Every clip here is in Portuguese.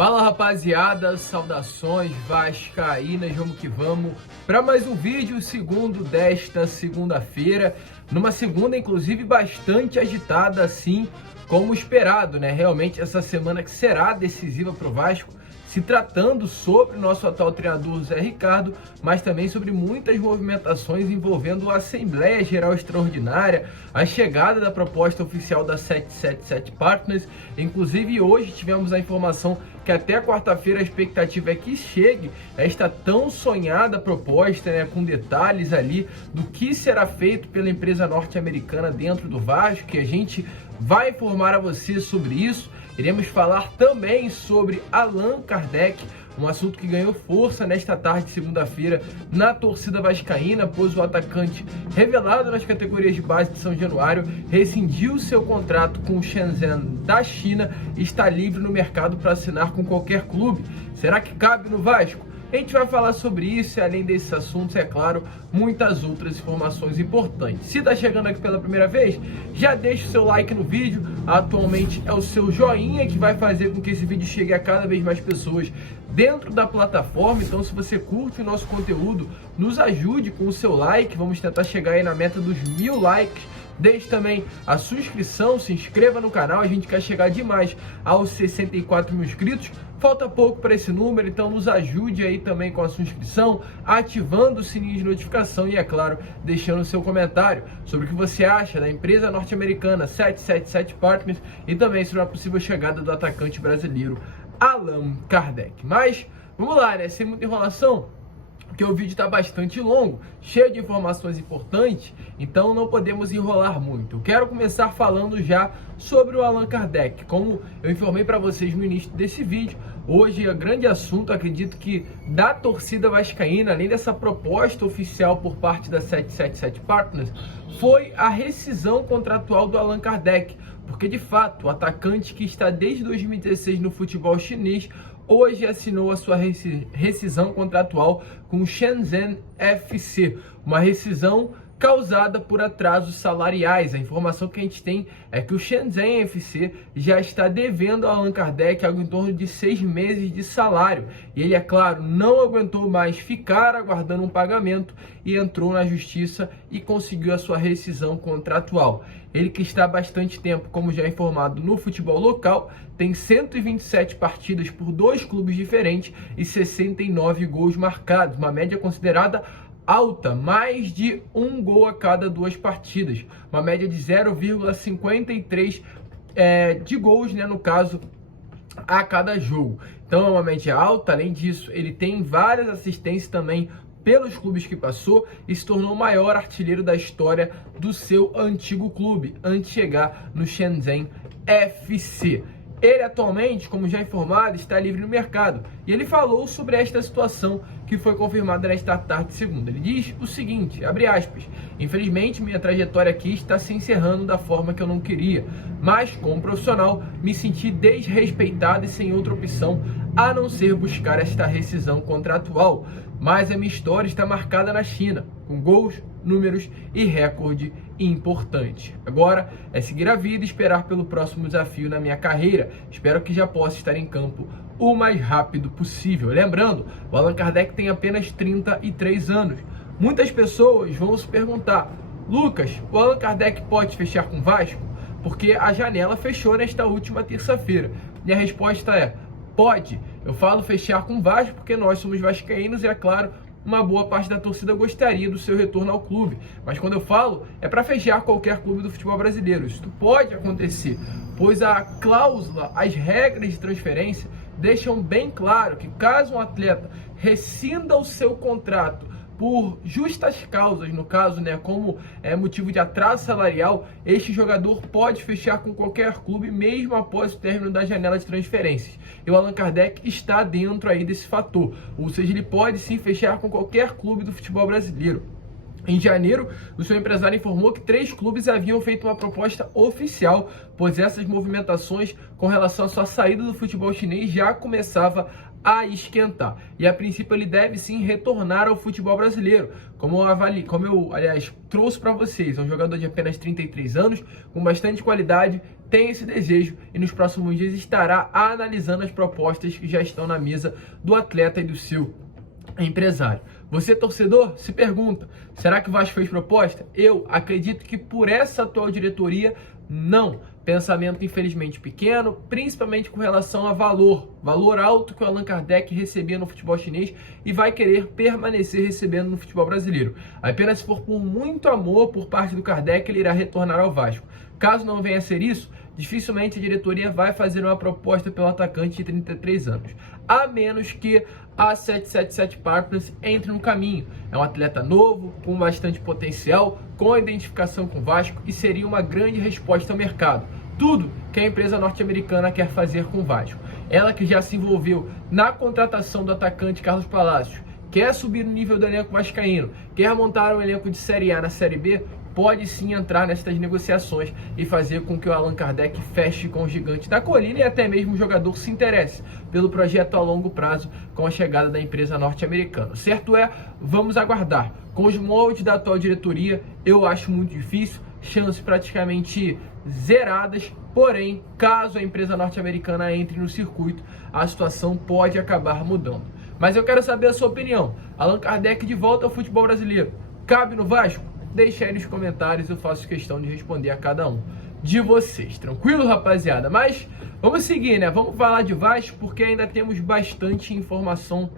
Fala rapaziada, saudações vascaínas, vamos que vamos para mais um vídeo, segundo desta segunda-feira, numa segunda inclusive bastante agitada assim como esperado, né? Realmente essa semana que será decisiva para o Vasco, se tratando sobre o nosso atual treinador Zé Ricardo, mas também sobre muitas movimentações envolvendo a Assembleia Geral Extraordinária, a chegada da proposta oficial da 777 Partners. Inclusive hoje tivemos a informação que até quarta-feira a expectativa é que chegue esta tão sonhada proposta, né, com detalhes ali do que será feito pela empresa norte-americana dentro do Vasco, que a gente vai informar a você sobre isso. Iremos falar também sobre Allan Kardec, um assunto que ganhou força nesta tarde de segunda-feira na torcida vascaína, pois o atacante, revelado nas categorias de base de São Januário, rescindiu seu contrato com o Shenzhen da China e está livre no mercado para assinar com qualquer clube. Será que cabe no Vasco? A gente vai falar sobre isso e, além desses assuntos, é claro, muitas outras informações importantes. Se está chegando aqui pela primeira vez, já deixa o seu like no vídeo. Atualmente é o seu joinha que vai fazer com que esse vídeo chegue a cada vez mais pessoas dentro da plataforma. Então, se você curte o nosso conteúdo, nos ajude com o seu like. Vamos tentar chegar aí na meta dos 1000 likes. Deixe também a sua inscrição, se inscreva no canal, a gente quer chegar demais aos 64 mil inscritos. Falta pouco para esse número, então nos ajude aí também com a sua inscrição, ativando o sininho de notificação e, é claro, deixando o seu comentário sobre o que você acha da empresa norte-americana 777 Partners e também sobre a possível chegada do atacante brasileiro Allan Kardec. Mas vamos lá, né? Sem muita enrolação, porque o vídeo está bastante longo, cheio de informações importantes, então não podemos enrolar muito. Eu quero começar falando já sobre o Allan Kardec. Como eu informei para vocês no início desse vídeo, hoje é grande assunto, acredito que da torcida vascaína, além dessa proposta oficial por parte da 777 Partners, foi a rescisão contratual do Allan Kardec, porque de fato o atacante que está desde 2016 no futebol chinês hoje assinou a sua rescisão contratual com o Shenzhen FC, uma rescisão causada por atrasos salariais. A informação que a gente tem é que o Shenzhen FC já está devendo ao Allan Kardec algo em torno de 6 meses de salário. E ele, é claro, não aguentou mais ficar aguardando um pagamento e entrou na justiça e conseguiu a sua rescisão contratual. Ele, que está há bastante tempo, como já informado, no futebol local, tem 127 partidas por 2 clubes diferentes e 69 gols marcados, uma média considerada alta, mais de 1 gol a cada 2 partidas, uma média de 0,53 de gols, né, no caso, a cada jogo. Então é uma média alta. Além disso, ele tem várias assistências também pelos clubes que passou e se tornou o maior artilheiro da história do seu antigo clube, antes de chegar no Shenzhen FC. Ele atualmente, como já informado, está livre no mercado. E ele falou sobre esta situação que foi confirmada nesta tarde de segunda. Ele diz o seguinte, abre aspas: infelizmente minha trajetória aqui está se encerrando da forma que eu não queria, mas como profissional me senti desrespeitado e sem outra opção a não ser buscar esta rescisão contratual. Mas a minha história está marcada na China, com gols, números e recorde importante. Agora é seguir a vida e esperar pelo próximo desafio na minha carreira. Espero que já possa estar em campo o mais rápido possível. Lembrando, o Allan Kardec tem apenas 33 anos. Muitas pessoas vão se perguntar: Lucas, o Allan Kardec pode fechar com o Vasco? Porque a janela fechou nesta última terça-feira. E a resposta é: pode. Eu falo fechar com o Vasco porque nós somos vascaínos e, é claro, uma boa parte da torcida gostaria do seu retorno ao clube. Mas quando eu falo, é para fechar qualquer clube do futebol brasileiro. Isso pode acontecer, pois a cláusula, as regras de transferência deixam bem claro que caso um atleta rescinda o seu contrato por justas causas, no caso, né, como motivo de atraso salarial, este jogador pode fechar com qualquer clube mesmo após o término da janela de transferências. E o Allan Kardec está dentro aí desse fator, ou seja, ele pode sim fechar com qualquer clube do futebol brasileiro. Em janeiro, o seu empresário informou que 3 clubes haviam feito uma proposta oficial, pois essas movimentações com relação à sua saída do futebol chinês já começava a esquentar. E a princípio ele deve sim retornar ao futebol brasileiro, como eu trouxe para vocês. É um jogador de apenas 33 anos, com bastante qualidade, tem esse desejo e nos próximos dias estará analisando as propostas que já estão na mesa do atleta e do seu empresário. Você, torcedor, se pergunta, será que o Vasco fez proposta? Eu acredito que por essa atual diretoria, não. Pensamento infelizmente pequeno, principalmente com relação a valor alto que o Allan Kardec recebia no futebol chinês e vai querer permanecer recebendo no futebol brasileiro. Apenas se for por muito amor por parte do Kardec, ele irá retornar ao Vasco. Caso não venha a ser isso, dificilmente a diretoria vai fazer uma proposta pelo atacante de 33 anos, a menos que a 777 Partners entre no caminho. É um atleta novo, com bastante potencial, com identificação com o Vasco e seria uma grande resposta ao mercado. Tudo que a empresa norte-americana quer fazer com o Vasco. Ela que já se envolveu na contratação do atacante Carlos Palacios, quer subir o nível do elenco vascaíno, quer montar um elenco de Série A na Série B, pode sim entrar nestas negociações e fazer com que o Allan Kardec feche com o gigante da colina e até mesmo o jogador se interesse pelo projeto a longo prazo com a chegada da empresa norte-americana. Certo é, vamos aguardar. Com os moldes da atual diretoria, eu acho muito difícil, chances praticamente zeradas, porém, caso a empresa norte-americana entre no circuito, a situação pode acabar mudando. Mas eu quero saber a sua opinião. Allan Kardec de volta ao futebol brasileiro. Cabe no Vasco? Deixa aí nos comentários, eu faço questão de responder a cada um de vocês. Tranquilo, rapaziada? Mas vamos seguir, né? Vamos falar de Vasco porque ainda temos bastante informação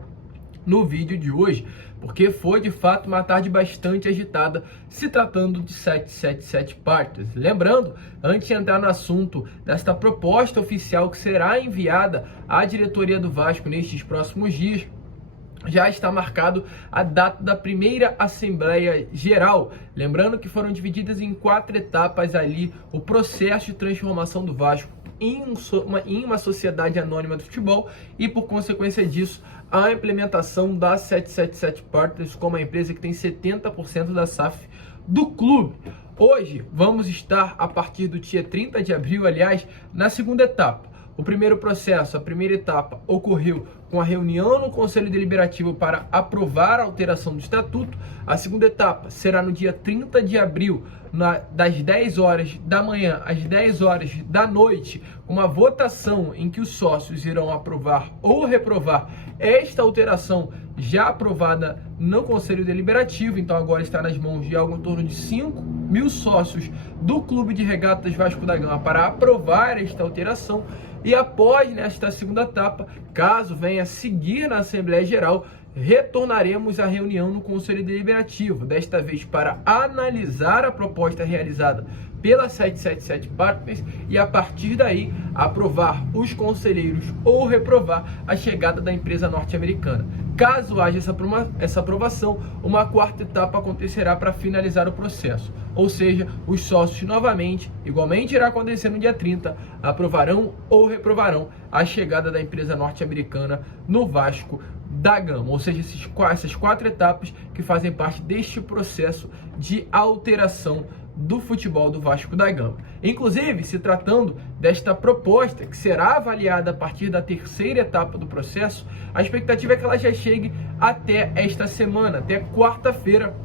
no vídeo de hoje, porque foi de fato uma tarde bastante agitada se tratando de 777 Partners. Lembrando, antes de entrar no assunto desta proposta oficial que será enviada à diretoria do Vasco nestes próximos dias, já está marcado a data da primeira Assembleia Geral. Lembrando que foram divididas em 4 etapas ali o processo de transformação do Vasco em uma sociedade anônima do futebol e, por consequência disso, a implementação da 777 Partners como a empresa que tem 70% da SAF do clube. Hoje vamos estar, a partir do dia 30 de abril, aliás, na segunda etapa. O primeiro processo, a primeira etapa, ocorreu com a reunião no Conselho Deliberativo para aprovar a alteração do Estatuto. A segunda etapa será no dia 30 de abril, das 10 horas da manhã às 10 horas da noite, uma votação em que os sócios irão aprovar ou reprovar esta alteração já aprovada no Conselho Deliberativo. Então agora está nas mãos de algo em torno de 5.000 sócios do Clube de Regatas Vasco da Gama para aprovar esta alteração. E após nesta segunda etapa, caso venha seguir na Assembleia Geral, retornaremos à reunião no Conselho Deliberativo, desta vez para analisar a proposta realizada pela 777 Partners e a partir daí aprovar os conselheiros ou reprovar a chegada da empresa norte-americana. Caso haja essa aprovação, uma quarta etapa acontecerá para finalizar o processo, ou seja, os sócios novamente, igualmente irá acontecer no dia 30, aprovarão ou reprovarão a chegada da empresa norte-americana no Vasco da Gama, ou seja, essas 4 etapas que fazem parte deste processo de alteração do futebol do Vasco da Gama. Inclusive, se tratando desta proposta que será avaliada a partir da terceira etapa do processo, a expectativa é que ela já chegue até esta semana, até quarta-feira.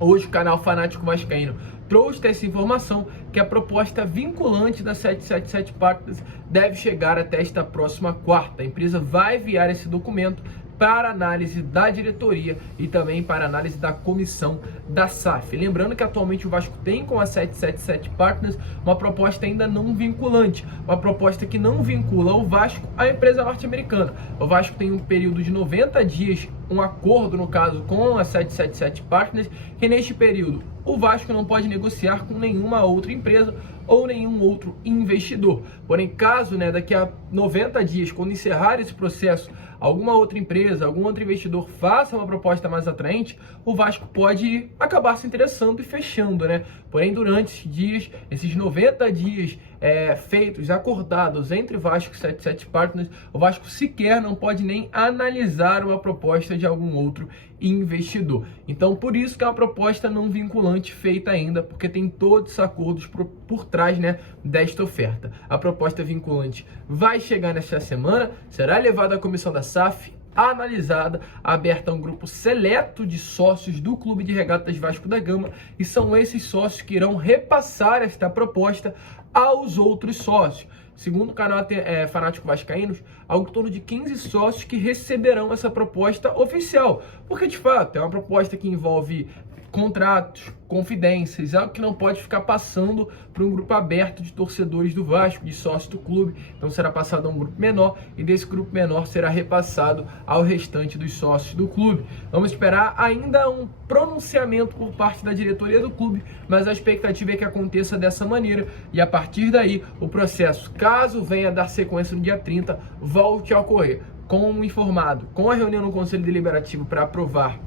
Hoje o canal Fanático Vascaíno trouxe essa informação que a proposta vinculante da 777 Partners deve chegar até esta próxima quarta. A empresa vai enviar esse documento para análise da diretoria e também para análise da comissão da SAF. Lembrando que atualmente o Vasco tem com a 777 Partners uma proposta ainda não vinculante, uma proposta que não vincula o Vasco à empresa norte-americana. O Vasco tem um período de 90 dias, um acordo no caso com a 777 Partners, que neste período o Vasco não pode negociar com nenhuma outra empresa ou nenhum outro investidor. Porém, caso daqui a 90 dias, quando encerrar esse processo, alguma outra empresa, algum outro investidor faça uma proposta mais atraente, o Vasco pode acabar se interessando e fechando, Porém, durante esses 90 dias feitos, acordados entre Vasco e 777 Partners, o Vasco sequer não pode nem analisar uma proposta de algum outro investidor. Então, por isso que é uma proposta não vinculante feita ainda, porque tem todos os acordos por trás desta oferta. A proposta vinculante vai chegar nesta semana, será levada à comissão da SAF, analisada, aberta a um grupo seleto de sócios do Clube de Regatas Vasco da Gama, e são esses sócios que irão repassar esta proposta aos outros sócios. Segundo o canal Fanático Vascaínos, algo em torno de 15 sócios que receberão essa proposta oficial. Porque, de fato, é uma proposta que envolve contratos, confidências, algo que não pode ficar passando para um grupo aberto de torcedores do Vasco, de sócios do clube. Então será passado a um grupo menor e desse grupo menor será repassado ao restante dos sócios do clube. Vamos esperar ainda um pronunciamento por parte da diretoria do clube, mas a expectativa é que aconteça dessa maneira e a partir daí o processo, caso venha a dar sequência no dia 30, volte a ocorrer. Como informado, com a reunião no Conselho Deliberativo para aprovar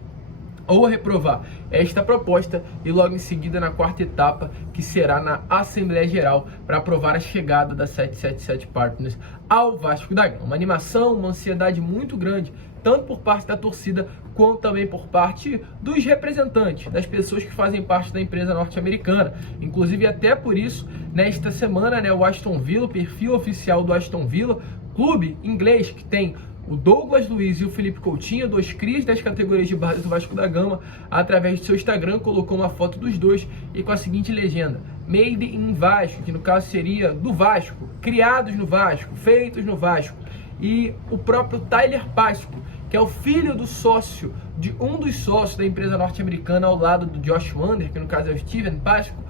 ou reprovar esta proposta e logo em seguida na quarta etapa, que será na Assembleia Geral, para aprovar a chegada da 777 Partners ao Vasco da Gama. Uma animação, uma ansiedade muito grande, tanto por parte da torcida, quanto também por parte dos representantes, das pessoas que fazem parte da empresa norte-americana. Inclusive, até por isso, nesta semana, o Aston Villa, o perfil oficial do Aston Villa, clube inglês que tem o Douglas Luiz e o Felipe Coutinho, dois crias das categorias de base do Vasco da Gama, através do seu Instagram, colocou uma foto dos dois e com a seguinte legenda: Made in Vasco, que no caso seria do Vasco, criados no Vasco, feitos no Vasco. E o próprio Tyler Pasco, que é o filho do sócio, de um dos sócios da empresa norte-americana ao lado do Josh Wander, que no caso é o Steven Pasco,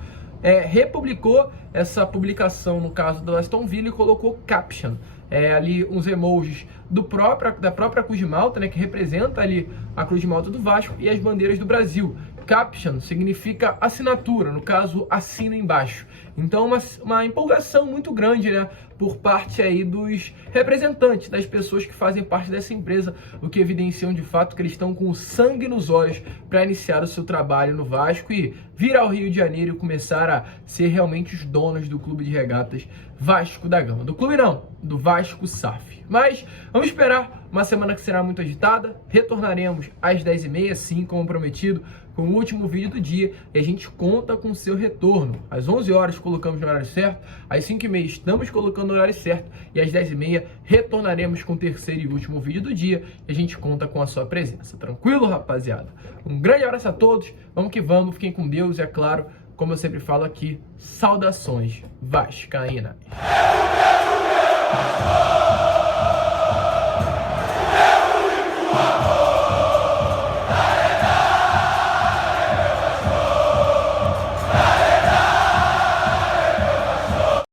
republicou essa publicação no caso do Aston Villa e colocou caption, ali uns emojis da própria Cruz de Malta, que representa ali a Cruz de Malta do Vasco e as bandeiras do Brasil. Caption significa assinatura, no caso, assina embaixo. Então, uma empolgação muito grande, por parte aí dos representantes, das pessoas que fazem parte dessa empresa, o que evidenciam de fato que eles estão com o sangue nos olhos para iniciar o seu trabalho no Vasco e vir ao Rio de Janeiro e começar a ser realmente os donos do clube de regatas Vasco da Gama. Do clube não, do Vasco SAF. Mas vamos esperar uma semana que será muito agitada. Retornaremos às 10h30, sim, como prometido, com o último vídeo do dia, e a gente conta com o seu retorno. Às 11 horas colocamos no horário certo, às 5h30 estamos colocando no horário certo, e às 10h30 retornaremos com o terceiro e último vídeo do dia, e a gente conta com a sua presença. Tranquilo, rapaziada? Um grande abraço a todos, vamos que vamos, fiquem com Deus, e é claro, como eu sempre falo aqui, saudações vascaínas.